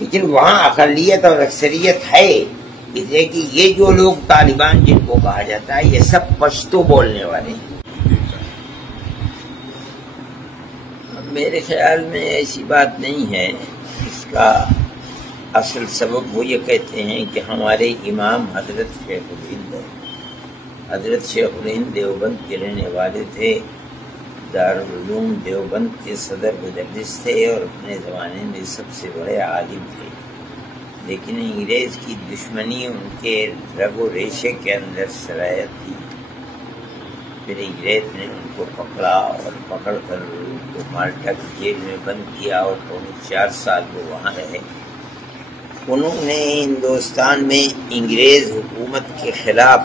لیکن وہاں اقلیت اور اکثریت ہے، اس لیے کہ یہ جو لوگ طالبان جن کو کہا جاتا ہے یہ سب پشتو بولنے والے ہیں۔ میرے خیال میں ایسی بات نہیں ہے، اس کا اصل سبب وہ یہ کہتے ہیں کہ ہمارے امام حضرت شیخ الہند دیوبند کے رہنے والے تھے، دارالعلوم دیوبند کے صدر مدرس تھے اور اپنے زمانے میں سب سے بڑے عالم تھے، لیکن انگریز کی دشمنی ان کے رگ و ریشے کے اندر سرایت تھی۔ پھر انگریز نے ان کو پکڑا اور پکڑ کر ان کو مالٹا کی جیل میں بند کیا اور 4 سال وہ وہاں رہے۔ انہوں نے ہندوستان میں انگریز حکومت کے خلاف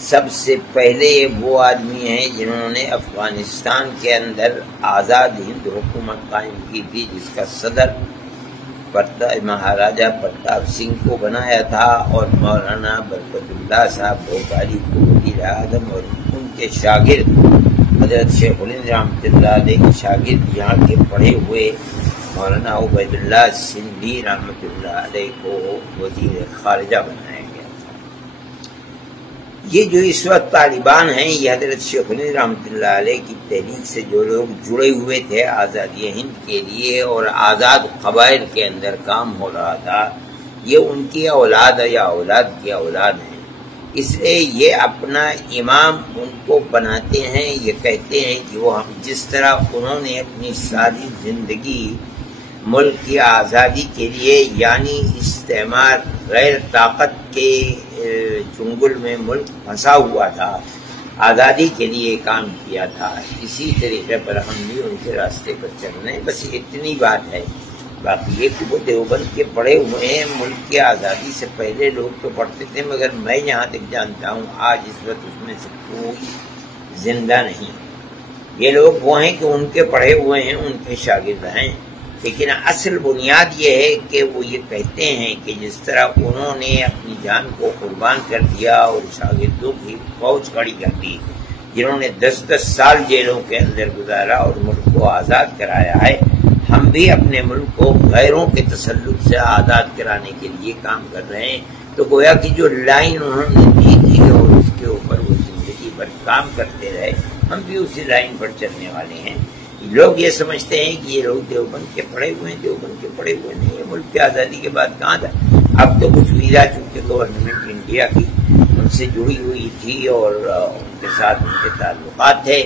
سب سے پہلے وہ آدمی ہیں جنہوں نے افغانستان کے اندر آزاد ہند حکومت قائم کی تھی، جس کا صدر مہاراجہ پرتاپ سنگھ کو بنایا تھا اور مولانا برکت اللہ صاحب بھوپالی کو وزیر اعظم، اور ان کے شاگرد حضرت شیخ الہند رحمۃ اللہ علیہ کے شاگرد یہاں کے پڑھے ہوئے مولانا عبید اللہ سندھی رحمۃ اللہ علیہ کو وزیر خارجہ بنایا گیا تھا۔ یہ جو اس وقت طالبان ہیں یہ حضرت شیخ الہند رحمۃ اللہ علیہ کی تحریک سے جو لوگ جڑے ہوئے تھے آزادی ہند کے لیے اور آزاد قبائل کے اندر کام ہو رہا تھا، یہ ان کی اولاد یا اولاد کی اولاد ہیں۔ اس لیے یہ اپنا امام ان کو بناتے ہیں، یہ کہتے ہیں کہ وہ ہم جس طرح انہوں نے اپنی ساری زندگی ملک کی آزادی کے لیے، یعنی استعمار غیر طاقت کے چنگل میں ملک پھنسا ہوا تھا، آزادی کے لیے کام کیا تھا، اسی طریقے پر ہم بھی ان کے راستے پر چل رہے ہیں۔ بس اتنی بات ہے، باقی یہ کہ وہ دیوبند کے پڑھے ہوئے ہیں، ملک کی آزادی سے پہلے لوگ تو پڑھتے تھے، مگر میں جہاں تک جانتا ہوں آج اس وقت اس میں سے کوئی زندہ نہیں۔ یہ لوگ وہ ہیں کہ ان کے پڑھے ہوئے ہیں، ان کے شاگرد ہیں، لیکن اصل بنیاد یہ ہے کہ وہ یہ کہتے ہیں کہ جس طرح انہوں نے اپنی جان کو قربان کر دیا اور شاگردوں کی فوج کھڑی کر دی، جنہوں نے 10 سال جیلوں کے اندر گزارا اور ملک کو آزاد کرایا ہے، ہم بھی اپنے ملک کو غیروں کے تسلط سے آزاد کرانے کے لیے کام کر رہے ہیں۔ تو گویا کہ جو لائن انہوں نے دی تھی اور اس کے اوپر وہ زندگی بھر کام کرتے رہے، ہم بھی اسی لائن پر چلنے والے ہیں۔ لوگ یہ سمجھتے ہیں کہ یہ لوگ دیوبند کے پڑھے ہوئے ہیں، دیوبند کے پڑھے ہوئے نہیں، ملک کی آزادی کے بعد کہاں تھا؟ اب تو کچھ ویزا چونکہ گورنمنٹ انڈیا کی ان سے جڑی ہوئی تھی اور ان کے ساتھ ان کے تعلقات تھے،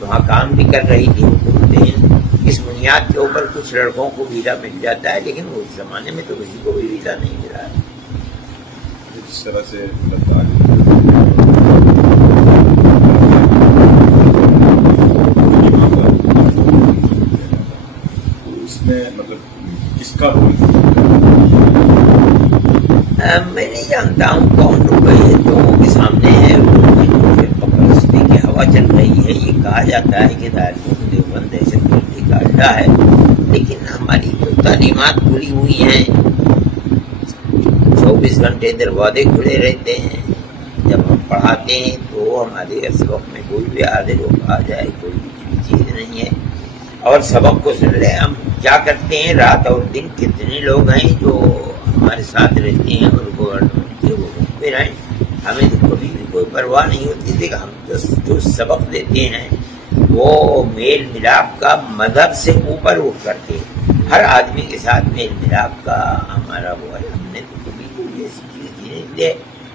وہاں کام بھی کر رہی تھی حکومتیں، اس بنیاد کے اوپر کچھ لڑکوں کو ویزا مل جاتا ہے، لیکن اس زمانے میں تو کسی کو بھی ویزا نہیں ملا ہے۔ اس طرح سے مطلب کس کا میں نہیں جانتا ہوں کون لوگ ہیں جو کے سامنے ہیں، پرستی کی ہوا چل رہی ہے۔ یہ کہا جاتا ہے کہ دارالعلوم دیوبند دہشت گردی کا اڈا ہے، لیکن ہماری جو تعلیمات پوری ہوئی ہیں، 24 گھنٹے دروازے کھلے رہتے ہیں، جب ہم پڑھاتے ہیں تو ہمارے سبق میں کوئی بھی حاضر ہو آ جائے، کوئی بھی چیز نہیں ہے، اور سبق کو سن لیں۔ ہم کیا کرتے ہیں، رات اور دن کتنے لوگ ہیں جو ہمارے ساتھ رہتے ہیں اور گورنمنٹ کے وہ پہ رہیں، ہمیں تو کبھی بھی کوئی پرواہ نہیں ہوتی تھی کہ ہم جو سبق دیتے ہیں وہ میل ملاپ کا مذہب سے اوپر اٹھ کر کے ہر آدمی کے ساتھ میل ملاپ کا ہمارا وہ ہے۔ ہم نے تو کبھی کوئی ایسی چیز کی نہیں ہے۔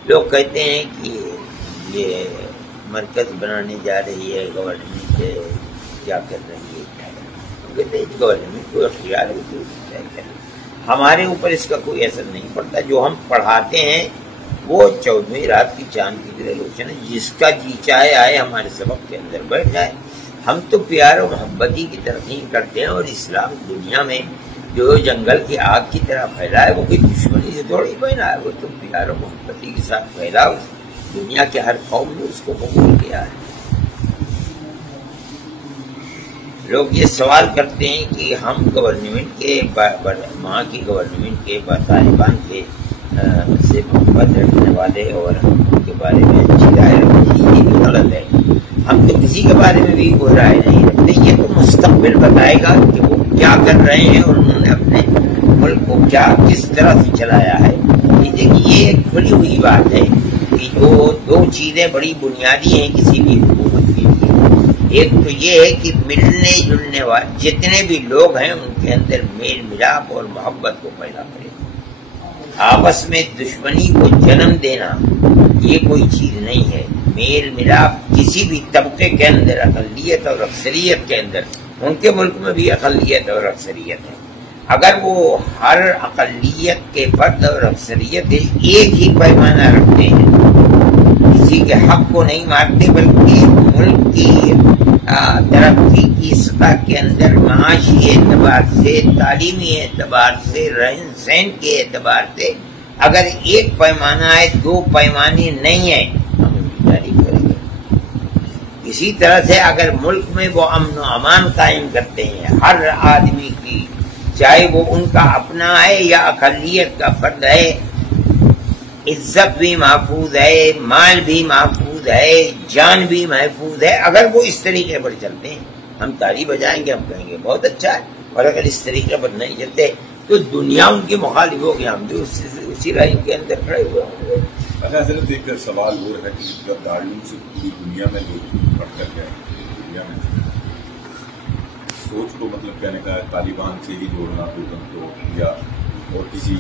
لوگ کہتے ہیں کہ یہ مرکز بنانے جا رہی ہے گورنمنٹ، کیا کر رہی ہے، گورنمنٹ کو اختیار ہے، ہمارے اوپر اس کا کوئی اثر نہیں پڑتا۔ جو ہم پڑھاتے ہیں وہ 14ویں رات کی چاند کی طرح روشن ہے، جس کا جی چاہے آئے ہمارے سبق کے اندر بیٹھ جائے۔ ہم تو پیار و محبتی کی ترقی کرتے ہیں، اور اسلام دنیا میں جو جنگل کی آگ کی طرح پھیلا ہے وہ کوئی دشمنی سے تھوڑی پھیلا ہے، وہ تو پیار و محبتی کے ساتھ پھیلا، دنیا کے ہر قوم نے اس کو قبول کیا ہے۔ لوگ یہ سوال کرتے ہیں کہ ہم گورنمنٹ کے وہاں کی گورنمنٹ کے طالبان کے سے محبت رکھنے والے اور ان کے بارے میں اچھی رائے رکھتے ہیں، یہ بھی غلط ہے۔ ہم تو کسی کے بارے میں بھی کوئی رائے نہیں رکھتے، یہ تو مستقبل بتائے گا کہ وہ کیا کر رہے ہیں، اور انہوں نے اپنے ملک کو کیا کس طرح سے چلایا ہے. یہ ایک کھلی ہوئی بات ہے کہ جو دو چیزیں بڑی بنیادی ہیں کسی بھی حکومت کے لیے. ایک تو یہ ہے کہ ملنے جلنے والے جتنے بھی لوگ ہیں ان کے اندر میل ملاپ اور محبت کو پیدا کرے. آپس میں دشمنی کو جنم دینا یہ کوئی چیز نہیں ہے. میل ملاپ کسی بھی طبقے کے اندر اقلیت اور اکثریت کے اندر، ان کے ملک میں بھی اقلیت اور اکثریت ہے، اگر وہ ہر اقلیت کے فرد اور اکثریت ایک ہی پیمانہ رکھتے ہیں، کسی کے حق کو نہیں مارتے بلکہ ملک کی ترقی کی سطح کے اندر معاشی اعتبار سے، تعلیمی اعتبار سے، رہن سہن کے اعتبار سے اگر ایک پیمانہ ہے، دو پیمانے نہیں ہیں، ہم ان کی تعریف کریں گے. اسی طرح سے اگر ملک میں وہ امن و امان قائم کرتے ہیں ہر آدمی کی، چاہے وہ ان کا اپنا ہے یا اقلیت کا فرد ہے، عزت بھی محفوظ ہے، مال بھی محفوظ ہے، جان بھی محفوظ ہے. اگر وہ اس طریقے پر چلتے ہیں ہم تالی بجائیں گے، ہم کہیں گے بہت اچھا ہے. اور اگر اس طریقے پر نہیں چلتے تو دنیا ان کی مخالف ہوگی، ہم بھی اسی رائے کے اندر کھڑے ہوئے ہوں گے. اچھا حضرت، ایک سوال اور ہے کہ جب دارالعلوم سے پوری دنیا میں لوگ پڑھ کر گئے، دنیا میں سوچ کو مطلب کہنے کا ہے طالبان سے ہی جوڑنا حکومت کو یا اور کسی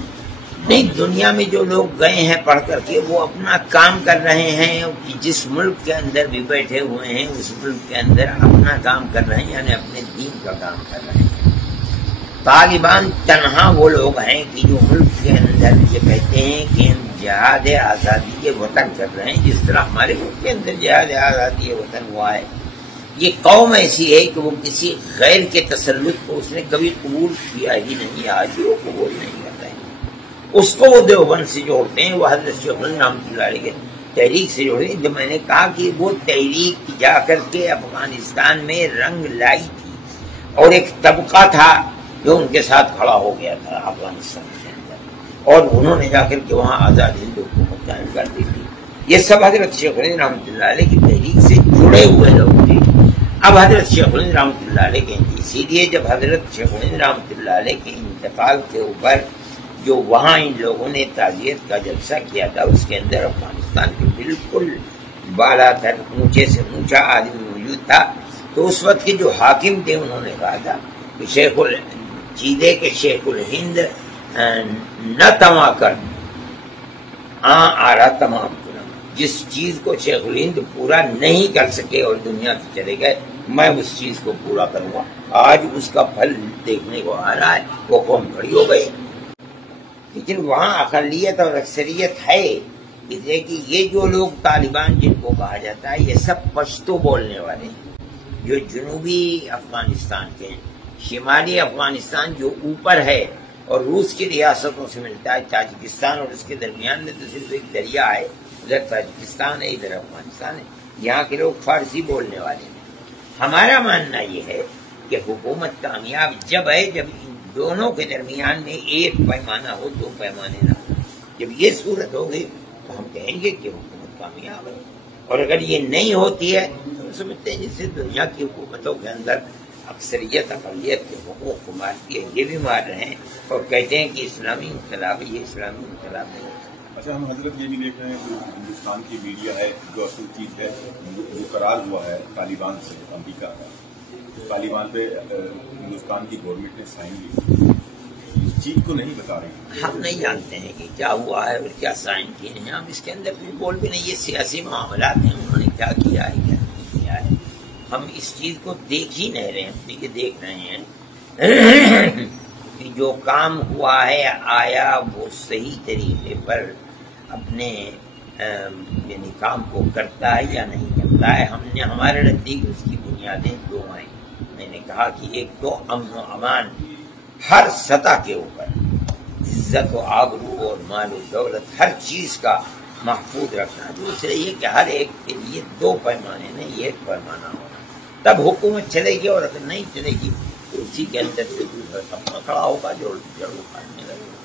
نہیں، دنیا میں جو لوگ گئے ہیں پڑھ کر کے وہ اپنا کام کر رہے ہیں. جس ملک کے اندر بھی بیٹھے ہوئے ہیں اس ملک کے اندر اپنا کام کر رہے ہیں، یعنی اپنے دین کا کام کر رہے ہیں. طالبان تنہا وہ لوگ ہیں کہ جو ملک کے اندر یہ کہتے ہیں کہ ہم جہاد آزادی وطن کر رہے ہیں، جس طرح ہمارے ملک کے اندر جہاد آزادی وطن ہوا ہے. یہ قوم ایسی ہے کہ وہ کسی غیر کے تسلط کو اس نے کبھی قبول کیا ہی نہیں، آج بھی وہ قبول نہیں کرتا ہے. اس کو وہ دیوبند سے جوڑتے ہیں، وہ حضرت شیخ الہند رحمۃ اللہ علیہ کے تحریک سے جوڑتے ہیں. جب میں نے کہا کہ وہ تحریک جا کر کے افغانستان میں رنگ لائی تھی اور ایک طبقہ تھا جو ان کے ساتھ کھڑا ہو گیا تھا افغانستان کے اندر، اور انہوں نے جا کر کے وہاں آزاد ہند حکومت قائم کر دی تھی. یہ سب حضرت شیخ الہند رحمۃ اللہ علیہ کی تحریک سے جڑے ہوئے لوگ تھے. اب حضرت شیخ الہند رحمۃ اللہ علیہ کے اسی لیے جب حضرت شیخ الہند رحمۃ اللہ علیہ کے انتقال کے اوپر جو وہاں ان لوگوں نے تعزیت کا جلسہ کیا تھا، اس کے اندر افغانستان کے بالکل بالا تر اونچے سے اونچا آدمی موجود تھا. تو اس وقت کے جو حاکم تھے انہوں نے کہا تھا کہ شیخ الہند نہ تما کر آ رہا تمام پورا، جس چیز کو شیخ الہند پورا نہیں کر سکے اور دنیا سے چلے گئے، میں اس چیز کو پورا کروں گا. آج اس کا پھل دیکھنے کو آ رہا ہے. وہ قوم کھڑی ہو گئی، لیکن وہاں اقلیت اور اکثریت ہے. کہ یہ جو لوگ طالبان جن کو کہا جاتا ہے یہ سب پشتو بولنے والے ہیں، جو جنوبی افغانستان کے ہیں. شمالی افغانستان جو اوپر ہے اور روس کی ریاستوں سے ملتا ہے، تاجکستان اور اس کے درمیان میں تو صرف ایک دریا ہے، ادھر تاجکستان ہے ادھر افغانستان ہے. یہاں کے لوگ فارسی بولنے والے ہیں. ہمارا ماننا یہ ہے کہ حکومت کامیاب جب ہے جب ان دونوں کے درمیان میں ایک پیمانہ ہو، دو پیمانے نہ ہو. جب یہ صورت ہوگی تو ہم کہیں گے کہ حکومت کامیاب ہے. اور اگر یہ نہیں ہوتی ہے تو ہم سمجھتے ہیں جس سے دنیا کی حکومتوں کے اندر اکثریت اقلیت کے حقوق کو مارتی ہے، یہ بھی مار رہے ہیں اور کہتے ہیں کہ اسلامی انقلاب ہے. یہ اسلامی انقلاب نہیں ہے. اچھا، ہم حضرت یہ بھی دیکھ رہے ہیں کہ ہندوستان کی میڈیا ہے جو اصل چیز ہے جو قرار ہوا ہے طالبان سے امریکہ کا، طالبان پہ ہندوستان کی گورنمنٹ نے سائن کی، اس چیز کو نہیں بتا رہے. ہم نہیں جانتے ہیں کہ کیا ہوا ہے اور کیا سائن کیے ہیں. ہم اس کے اندر کچھ بول بھی نہیں. یہ سیاسی معاملات ہیں، انہوں نے کیا کیا ہے کیا نہیں کیا ہے. ہم اس چیز کو دیکھ ہی نہیں رہے ہیں، کہ دیکھ رہے ہیں کہ جو کام ہوا ہے آیا وہ صحیح طریقے پر اپنے یعنی کام کو کرتا ہے یا نہیں کرتا ہے. ہم نے ہمارے نزدیک اس کی بنیادیں دو ہیں. میں نے کہا کہ ایک تو امن و امان ہر سطح کے اوپر، عزت و آبرو اور مال و دولت ہر چیز کا محفوظ رکھنا. دوسرے یہ کہ ہر ایک کے لیے دو پیمانے نہیں ایک پیمانہ ہونا، تب حکومت چلے گی. اور اگر نہیں چلے گی تو اسی کے اندر سے دوسرا طبقہ کھڑا ہوگا جو جڑ اکھاڑنے لگے گا.